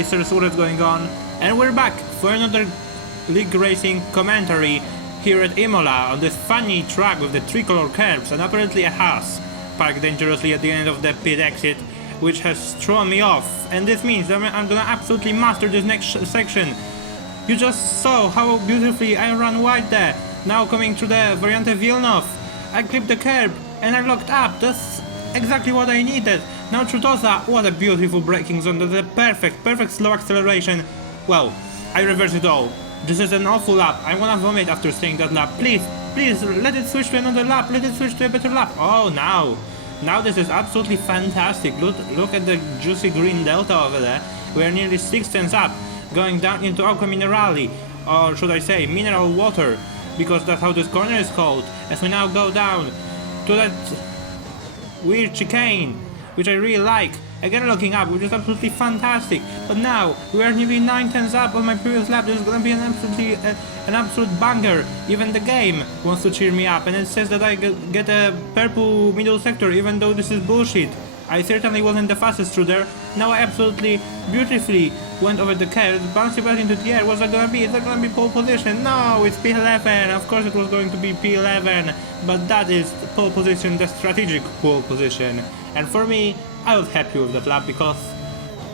racers, what is going on? And we're back for another league racing commentary here at Imola on this funny track with the tricolor curves and apparently a Haas parked dangerously at the end of the pit exit, which has thrown me off, and this means I'm gonna absolutely master this next section. You just saw how beautifully I ran wide there. Now coming through the Variante Villeneuve, I clipped the curb and I locked up. That's exactly what I needed. Now Trutosa, what a beautiful braking zone. That's a perfect slow acceleration. Well, I reversed it all. This is an awful lap. I wanna vomit after seeing that lap. Please, let it switch to another lap. Let it switch to a better lap. Oh, now this is absolutely fantastic. Look at the juicy green delta over there. We are nearly 6 tenths up, going down into Aqua Minerale, or should I say mineral water, because that's how this corner is called, as we now go down to that weird chicane, which I really like. Again looking up, which is absolutely fantastic. But now we are nearly 9 tenths up on my previous lap. This is gonna be an absolute banger. Even the game wants to cheer me up, and it says that I get a purple middle sector, even though this is bullshit. I certainly wasn't the fastest through there. Now I absolutely beautifully went over the curve, bounced it back into the air. What's that gonna be? Is that gonna be pole position? No, it's P11. Of course it was going to be P11, but that is pole position, the strategic pole position. And for me, I was happy with that lap because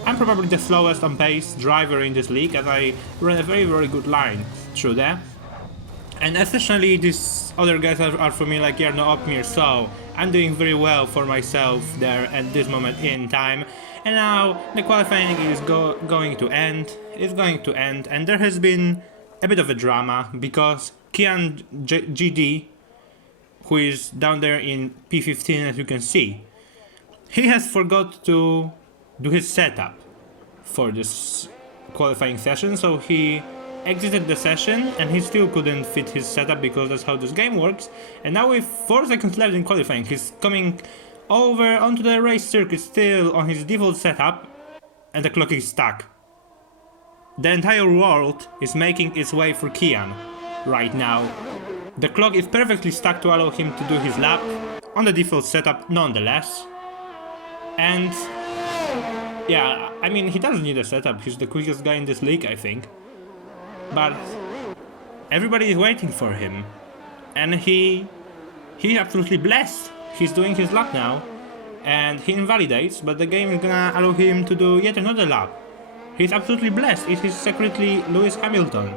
I'm probably the slowest on pace driver in this league, as I ran a very good line through there. And essentially these other guys are for me like Jarno Opmir, so I'm doing very well for myself there at this moment in time. And now the qualifying is going to end. It's going to end, and there has been a bit of a drama because Kian GD, who is down there in P15 as you can see, he has forgot to do his setup for this qualifying session, so he exited the session and he still couldn't fit his setup because that's how this game works. And now with 4 seconds left in qualifying, he's coming over onto the race circuit still on his default setup, and the clock is stuck. The entire world is making its way for Kian right now. The clock is perfectly stuck to allow him to do his lap on the default setup nonetheless. And yeah, I mean, he doesn't need a setup. He's the quickest guy in this league, I think. But everybody is waiting for him, and he's absolutely blessed. He's doing his lap now, and he invalidates, but the game is gonna allow him to do yet another lap. He's absolutely blessed. It is secretly Lewis Hamilton.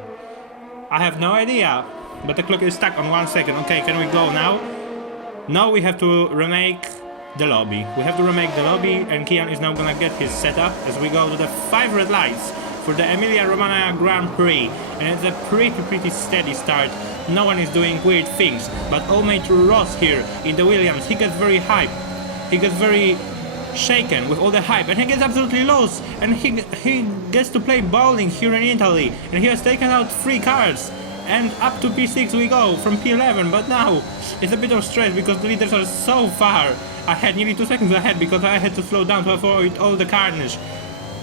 I have no idea, but the clock is stuck on 1 second. Okay, can we go now? No, we have to remake the lobby. We have to remake the lobby, and Kian is now gonna get his setup as we go to the 5 red lights for the Emilia-Romagna Grand Prix, and it's a pretty steady start. No one is doing weird things, but old mate Ross here in the Williams, he gets very hyped. He gets very shaken with all the hype, and he gets absolutely lost, and he gets to play bowling here in Italy, and he has taken out 3 cars. And up to P6 we go from P11, but now it's a bit of stress because the leaders are so far. I had nearly 2 seconds ahead because I had to slow down to avoid all the carnage.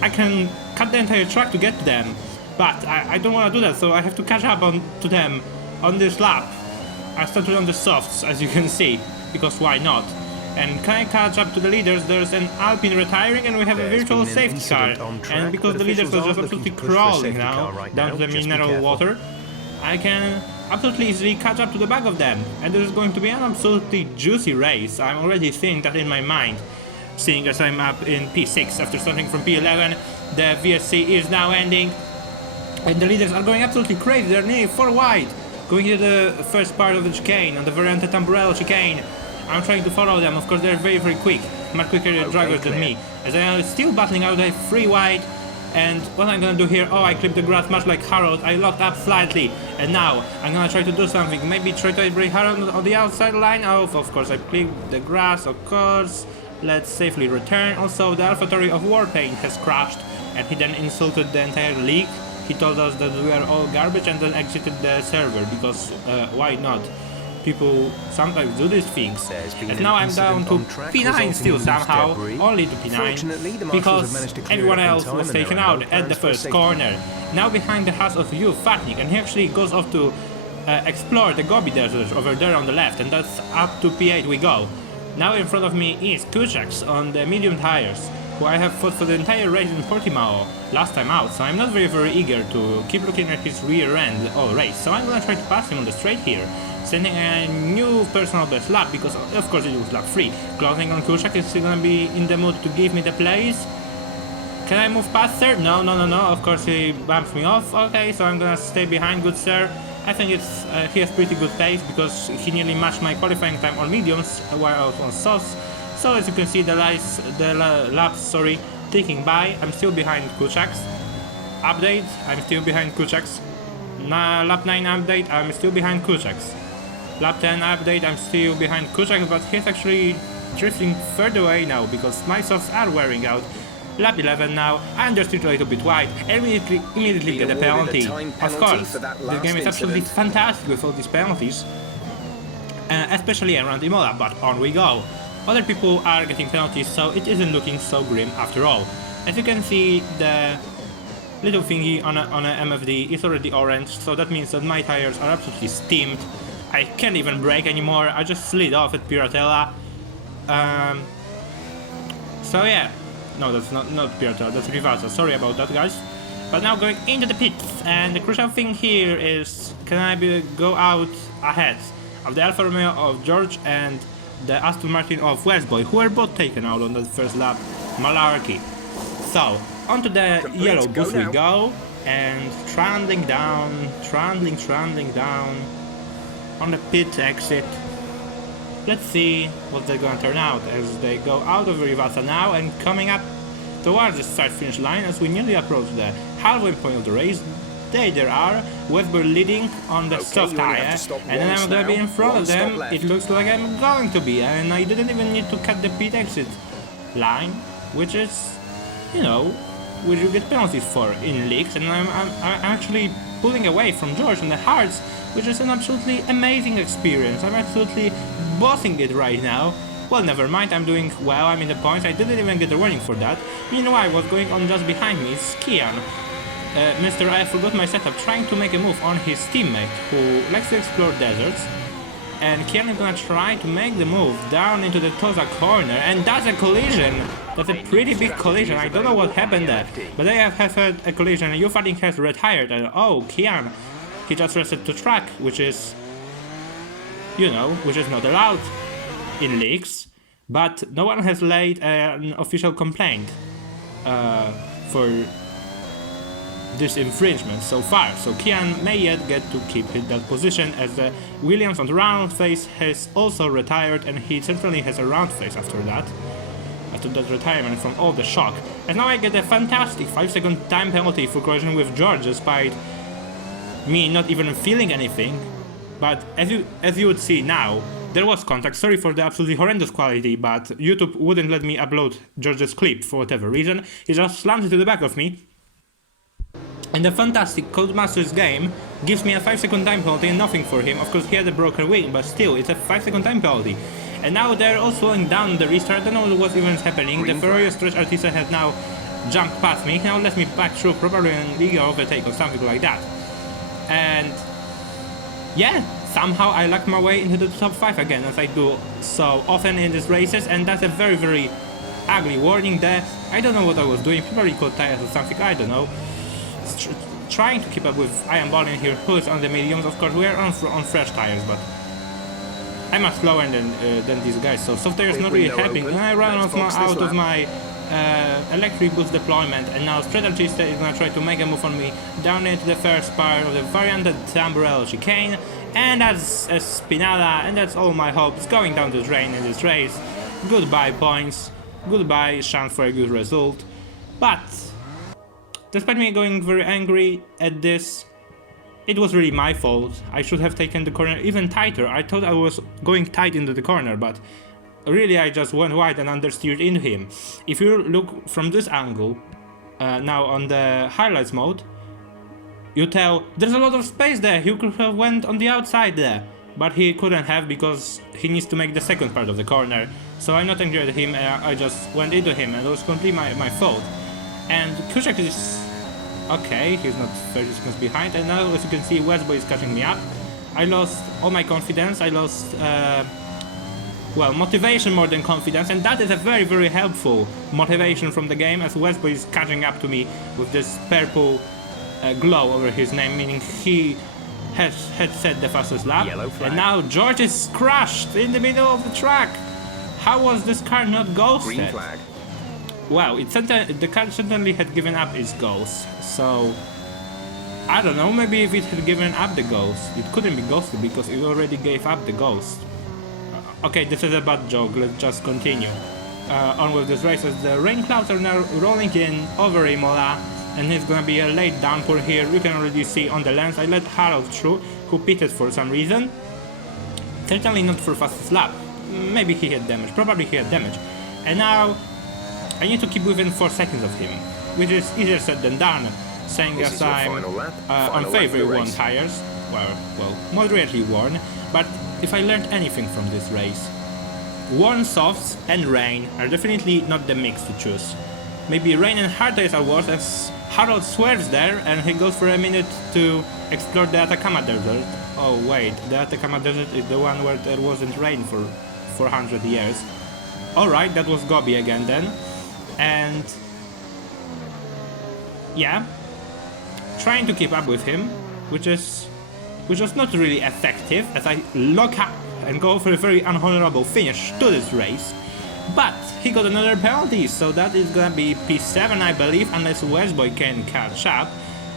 I can cut the entire track to get to them, but I don't want to do that, so I have to catch up to them on this lap. I started on the softs, as you can see, because why not? And can I catch up to the leaders? There's an Alpine retiring, and we have a virtual safety car. And because the leaders are just absolutely crawling now down to the mineral water, I can absolutely easily catch up to the back of them. And this is going to be an absolutely juicy race. I'm already seeing that in my mind. Seeing as I'm up in P6 after starting from P11, the VSC is now ending, and the leaders are going absolutely crazy. They're nearly 4 wide, going into the first part of the chicane, on the Variante Tamburello chicane. I'm trying to follow them. Of course, they're very quick, much quicker drivers than me, as I am still battling out a 3 wide. And what I'm gonna do here, oh, I clipped the grass much like Harold. I locked up slightly, and now I'm gonna try to do something. Maybe try to break Harold on the outside line. Oh, of course, I clipped the grass, of course. Let's safely return. Also, the AlphaTauri of Warpaint has crashed, and he then insulted the entire league. He told us that we are all garbage and then exited the server, because why not? People sometimes do these things. And now I'm down to P9 still somehow, only to P9, because everyone else was taken out at the first corner. Now behind the house of you, Fatnik, and he actually goes off to explore the Gobi Desert over there on the left, and that's up to P8 we go. Now in front of me is Kuchaks on the medium tires. who I have fought for the entire race in Portimao last time out, so I'm not very eager to keep looking at his rear end all race, so I'm gonna try to pass him on the straight here, setting a new personal best lap, because of course it was lap 3. Closing on Kuszak, is he gonna be in the mood to give me the place? Can I move past her? No, of course he bumps me off. Okay, so I'm gonna stay behind, good sir. I think he has pretty good pace, because he nearly matched my qualifying time on mediums while I was on softs. So as you can see, the laps, ticking by. I'm still behind Kuszak's. Update, I'm still behind Kuszak's. Lap 9 update, I'm still behind Kuszak's. Lap 10 update, I'm still behind Kuszak, but he's actually drifting further away now, because my softs are wearing out. Lap 11 now, I'm just a little bit wide, and immediately get a penalty. Of course, this game is absolutely fantastic with all these penalties, especially around Imola, but on we go. Other people are getting penalties, so it isn't looking so grim after all. As you can see, the little thingy on a MFD is already orange, so that means that my tires are absolutely steamed. I can't even brake anymore, I just slid off at Piratella. So yeah. No, that's not Piratella, that's Rivazza, sorry about that, guys. But now going into the pits, and the crucial thing here is, can I go out ahead of the Alfa Romeo of George and the Aston Martin of Westboy, who were both taken out on that first lap, malarkey. So, onto the yellow booth we go, and trundling down on the pit exit. Let's see what they're gonna turn out as they go out of Rivazza now and coming up towards the start-finish line as we nearly approach the halfway point of the race. There are, Westboy leading on the soft tire, and then I'm gonna be in front of them. It looks like I'm going to be, and I didn't even need to cut the pit exit line, which is, you know, which you get penalties for in leagues, and I'm actually pulling away from George on the hards, which is an absolutely amazing experience. I'm absolutely bossing it right now. Well, never mind, I'm doing well, I'm in the points, I didn't even get a warning for that. Meanwhile, what's going on just behind me is Kian. Mr. I forgot my setup, trying to make a move on his teammate, who likes to explore deserts. And Kian is gonna try to make the move down into the Toza corner, and that's a collision! That's a pretty big collision, I don't know what happened there, but I have had a collision, and yeahhhh has retired, and oh, Kian, he just rested to track, which is, you know, which is not allowed in leagues, but no one has laid an official complaint for this infringement so far, so Kian may yet get to keep that position, as the Williams on the round face has also retired, and he certainly has a round face after that retirement from all the shock. And now I get a fantastic 5-second time penalty for collision with George, despite me not even feeling anything. But as you would see now, there was contact. Sorry for the absolutely horrendous quality, but YouTube wouldn't let me upload George's clip for whatever reason. He just slammed into the back of me. And the fantastic Codemasters game gives me a 5-second time penalty and nothing for him. Of course, he had a broken wing, but still, it's a 5-second time penalty. And now they're all slowing down the restart. I don't know what even is happening. The Ferrari Stretch Artista has now jumped past me. Now let me back through properly and legal overtake or something like that. And yeah, somehow I lucked my way into the top 5 again, as I do so often in these races, and that's a very ugly warning there. I don't know what I was doing, probably caught tires or something, I don't know. Trying to keep up with Ian Ballin here, who is on the mediums. Of course, we are on fresh tires, but I'm much slower than these guys, so soft tires not really helping. And I run out of my electric boost deployment, and now Strategista is gonna try to make a move on me down into the first part of the variant Tamburello chicane, and that's a Spinada, and that's all my hopes going down the drain in this race. Goodbye points, goodbye chance for a good result, but despite me going very angry at this, it was really my fault. I should have taken the corner even tighter. I thought I was going tight into the corner, but really I just went wide and understeered into him. If you look from this angle, now on the highlights mode, you tell there's a lot of space there, he could have went on the outside there. But he couldn't have, because he needs to make the second part of the corner. So I'm not angry at him, I just went into him, and it was completely my fault. And Kuszak is okay, he's not 30 seconds behind, and now as you can see Westboy is catching me up. I lost all my confidence, I lost well, motivation more than confidence, and that is a very, very helpful motivation from the game, as Westboy is catching up to me with this purple glow over his name, meaning he had set the fastest lap. And now George is crushed in the middle of the track. How was this car not ghosted? Green flag. Well, the car certainly had given up its ghost, so I don't know, maybe if it had given up the ghost, it couldn't be ghosted because it already gave up the ghost. Okay, this is a bad joke, let's just continue. On with this race, as the rain clouds are now rolling in over Imola, and it's gonna be a late downpour here. You can already see on the lens. I let Harold through, who pitted for some reason. Certainly not for fastest lap. Maybe he had damage, probably he had damage. And now I need to keep within 4 seconds of him, which is easier said than done, saying as I'm on favorite worn tires. Well, moderately worn, but if I learned anything from this race, worn softs and rain are definitely not the mix to choose. Maybe rain and hard tires are worse, as Harold swerves there and he goes for a minute to explore the Atacama Desert. Oh wait, the Atacama Desert is the one where there wasn't rain for 400 years. Alright, that was Gobi again then. And yeah, trying to keep up with him, which was not really effective, as I lock up and go for a very unhonorable finish to this race. But he got another penalty, so that is gonna be P7 I believe, unless Westboy can catch up.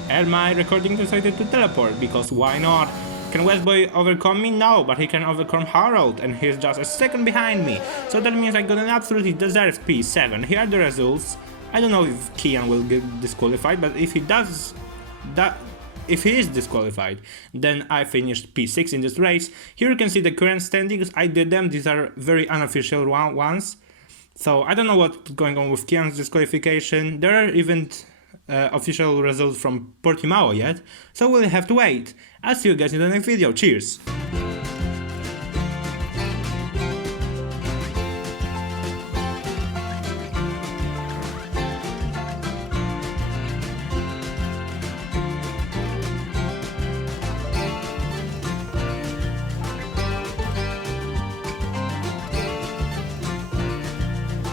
And my recording decided to teleport, because why not? Can Westboy overcome me? No, but he can overcome Harold, and he's just a second behind me. So that means I got an absolutely deserved P7. Here are the results. I don't know if Kian will get disqualified, but if he does that, if he is disqualified, then I finished P6 in this race. Here you can see the current standings. I did them. These are very unofficial ones. So I don't know what's going on with Kian's disqualification. There are even official results from Portimao yet, so we'll have to wait. I'll see you guys in the next video. Cheers!